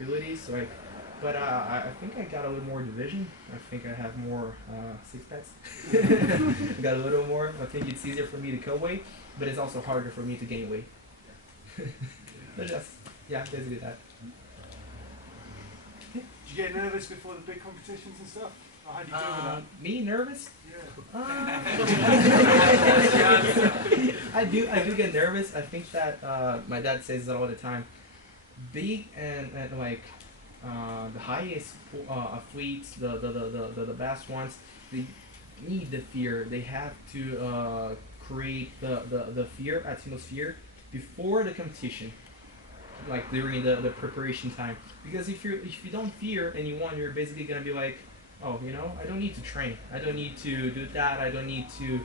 abilities. Like, but I think I got a little more division. I think I have more six packs. I got a little more. I think it's easier for me to cut weight, but it's also harder for me to gain weight. But just yeah, basically that. Did you get nervous before the big competitions and stuff? Or how do you deal with that? Me nervous? Yeah. I do get nervous. I think that my dad says that all the time. Big and like the highest athletes, the best ones, they need the fear. They have to create the fear atmosphere before the competition, like during the preparation time. Because if you don't fear anyone, you're basically gonna be like, oh, I don't need to train. I don't need to do that. I don't need to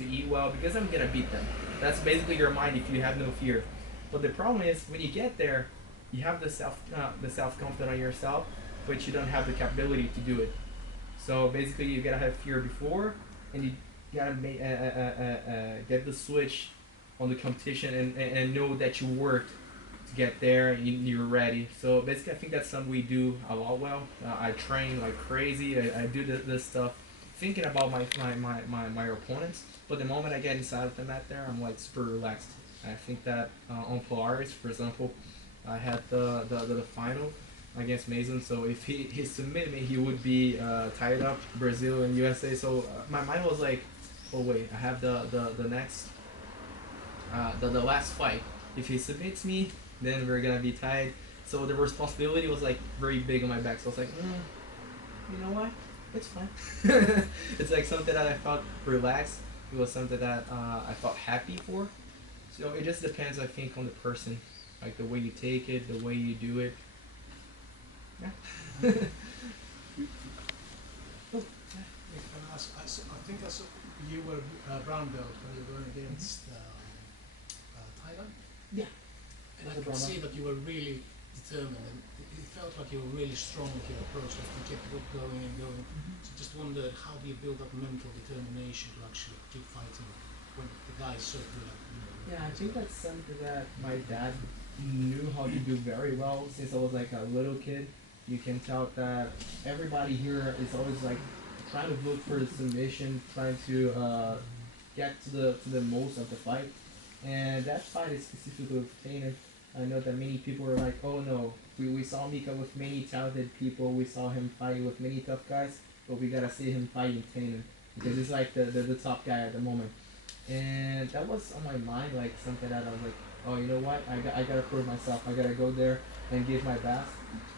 eat well because I'm gonna beat them. That's basically your mind if you have no fear. But the problem is when you get there, you have the self confidence on yourself, but you don't have the capability to do it. So basically, you gotta have fear before, and you gotta get the switch on the competition and know that you worked to get there and you're ready. So basically, I think that's something we do a lot well. I train like crazy. I do this stuff thinking about my opponents. But the moment I get inside of the mat there, I'm like super relaxed. I think that on Polaris, for example, I had the final against Mason. So if he submitted me, he would be tied up Brazil and USA. So my mind was like, oh wait, I have the next the last fight. If he submits me, then we're gonna be tied. So the responsibility was like very big on my back. So I was like, you know what? It's fine. It's like something that I felt relaxed. It was something that I felt happy for. So it just depends, I think, on the person, like the way you take it, the way you do it. Yeah. I think I saw you were brown belt when you were against Thailand. Yeah. And I could see that you were really determined, and it felt like you were really strong with your approach, like you kept going and going. So just wondered, how do you build up mental determination to actually keep fighting when the guy is so good at Yeah, I think that's something that my dad knew how to do very well since I was like a little kid. You can tell that everybody here is always like trying to look for the submission, trying to get to the most of the fight. And that fight is specifically with Tannen. I know that many people were like, oh no, we saw Mica with many talented people, we saw him fighting with many tough guys, but we gotta see him fighting Tannen because he's like the top guy at the moment. And that was on my mind, like something that I was like, oh, you know what, I gotta prove myself, I gotta go there and give my best.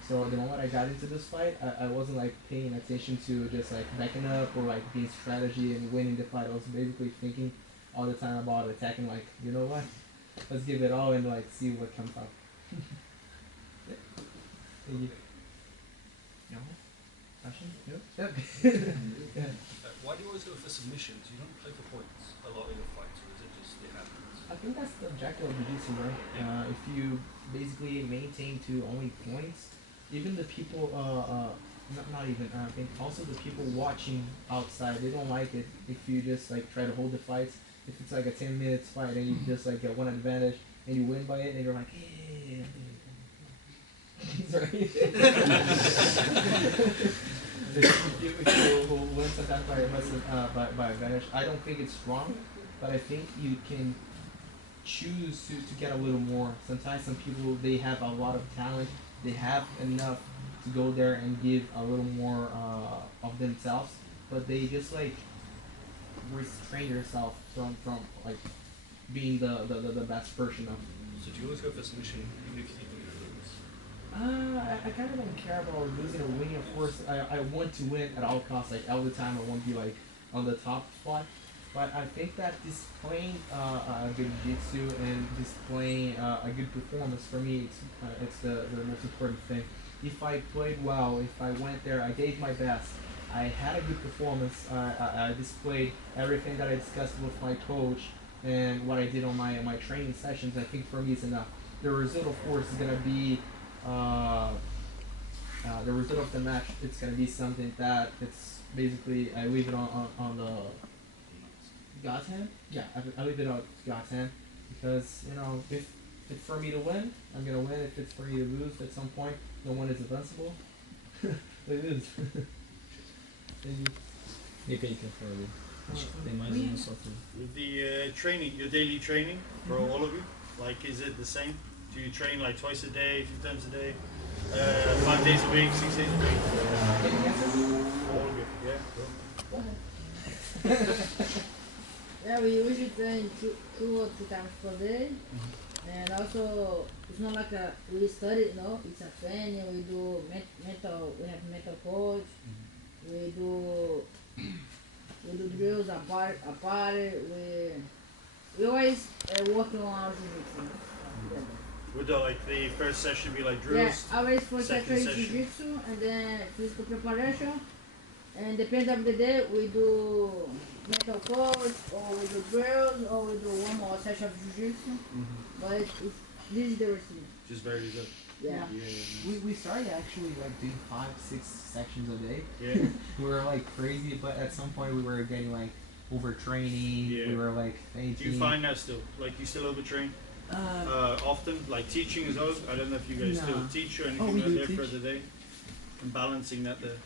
So the moment I got into this fight, I wasn't like paying attention to just like backing up or like being strategy and winning the fight. I was basically thinking all the time about attacking, like, you know what, let's give it all and like see what comes out. Thank you. No? Question? No? Yep. Why do you always go for submissions? You don't play for points a lot in your fights, or is it just it happens? I think that's the objective of jiu-jitsu, right? Yeah. If you basically maintain to only points, even the people, not even, I think also the people watching outside, they don't like it if you just like try to hold the fights. If it's like a 10 minutes fight and you just like get one advantage and you win by it and you're like, hey, sorry. If you win sometimes by advantage, I don't think it's wrong, but I think you can choose to get a little more. Sometimes some people, they have a lot of talent, they have enough to go there and give a little more of themselves, but they just like restrain yourself from like being the best version of. So do you always go for submission even if you think you're gonna lose? I kind of don't care about losing or winning. Of course, I want to win at all costs. Like all the time, I want to be like on the top spot. But I think that displaying a good jiu-jitsu and displaying a good performance for me, it's the most important thing. If I played well, if I went there, I gave my best, I had a good performance, I displayed everything that I discussed with my coach and what I did on my training sessions, I think for me is enough. The result, of course, is going to be, the result of the match, it's going to be something that it's basically, I leave it on the God's hand? Yeah, I leave it on God's hand because, if it's for me to win, I'm gonna win. If it's for me to lose at some point, no one is invincible. We lose. Entendi. E aí, quem falou? Acho que tem mais uma só tudo. With the training, your daily training for all of you, like is it the same? Do you train like twice a day, 2 times a day, 5 days a week, 6 days a week? All of you, yeah. Cool. Yeah, we usually train two or 3 times per day, and also it's not like we study, no. It's a training. We do mental. We have mental coach. We do drills apart. We always working on our jiu-jitsu together. Would the first session be like drills? Yeah, always for second separate session. jiu-jitsu and then physical preparation. And depends on the day, we do mental coach, or we do drills, or we do one more session of jiu-jitsu. But this is the routine. Just varies up. Yeah. We started actually like doing 5-6 sections a day. Yeah. We were like crazy, but at some point we were getting like overtraining. Yeah. We were like fainting. Do you find that still? Like you still overtrain? Often? Like teaching as well? I don't know if you guys still teach or anything we like do that for teach. the day? And balancing that there.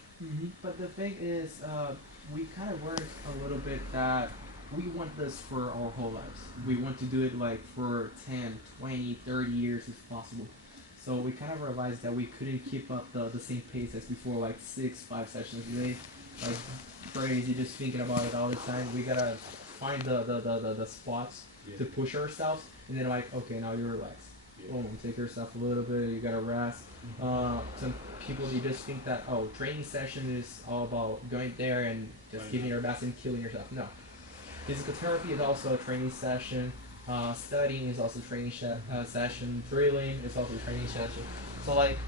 But the thing is, we kind of learned a little bit that we want this for our whole lives. We want to do it like for 10, 20, 30 years if possible. So we kind of realized that we couldn't keep up the same pace as before, like 6-5 sessions a day. Like crazy, just thinking about it all the time. We gotta find the spots to push ourselves, and then like, okay, now you relax. Boom, take yourself a little bit, you gotta rest. Some people, you just think that, oh, training session is all about going there and just giving your best and killing yourself. No. Physical therapy is also a training session. Studying is also a training session. Drilling is also a training session. So like,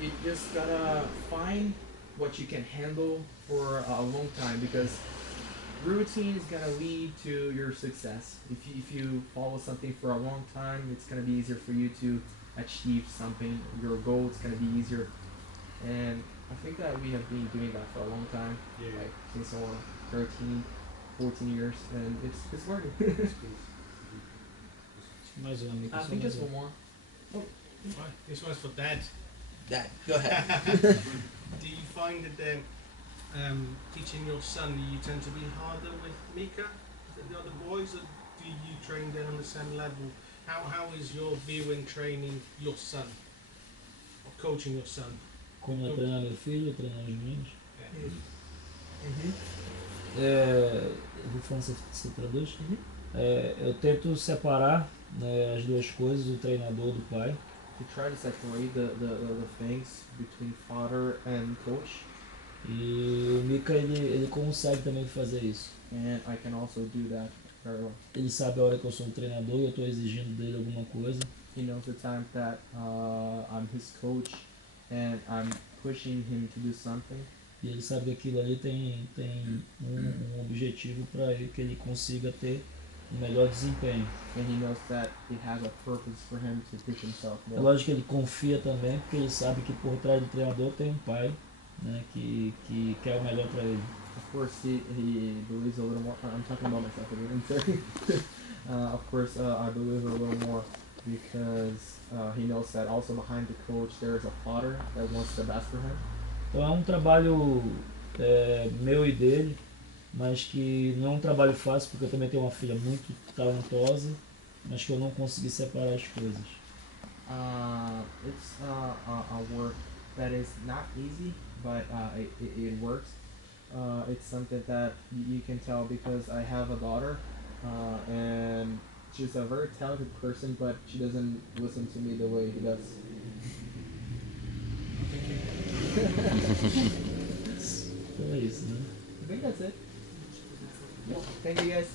you just gotta find what you can handle for a long time, because routine is gonna lead to your success. If you follow something for a long time, it's gonna be easier for you to achieve something. Your goal is gonna be easier, and I think that we have been doing that for a long time, like since 13, 14 years, and it's working. Mais uma, Mica. I think just one more. Right, this one's for Dad. Dad, go ahead. Do you find that teaching your son, you tend to be harder with Mica than the other boys, or do you train them on the same level? How is your view in training your son, or coaching your son? Como é treinar meu filho, treinar os meninos. Eu vou falando se traduz. Eu tento separar, né, as duas coisas, o treinador do pai. To try to separate the things between father and coach. E o Mica ele consegue também fazer isso. And I can also do that very well. Ele sabe a hora que eu sou um treinador e eu estou exigindo dele alguma coisa. He knows the time that I'm his coach and I'm pushing him to do something. E ele sabe que aquilo ali tem um objetivo para que ele consiga ter um melhor desempenho. And he knows that it has a purpose for him to push himself É more. lógico que ele confia também, porque ele sabe que por trás do treinador tem um pai, né, que quer o melhor para ele. Of course, he believes a little more. I'm talking about myself again. Sorry. Of course, I believe a little more because he knows that also behind the coach there is a father that wants the best for him. Então é um trabalho meu e dele, mas que não é um trabalho fácil, porque eu também tenho uma filha muito talentosa, mas que eu não consegui separar as coisas. It's a work that is not easy, but it works. It's something that you can tell because I have a daughter, and she's a very talented person, but she doesn't listen to me the way he does. Então é isso, né? I think that's it. Thank you guys.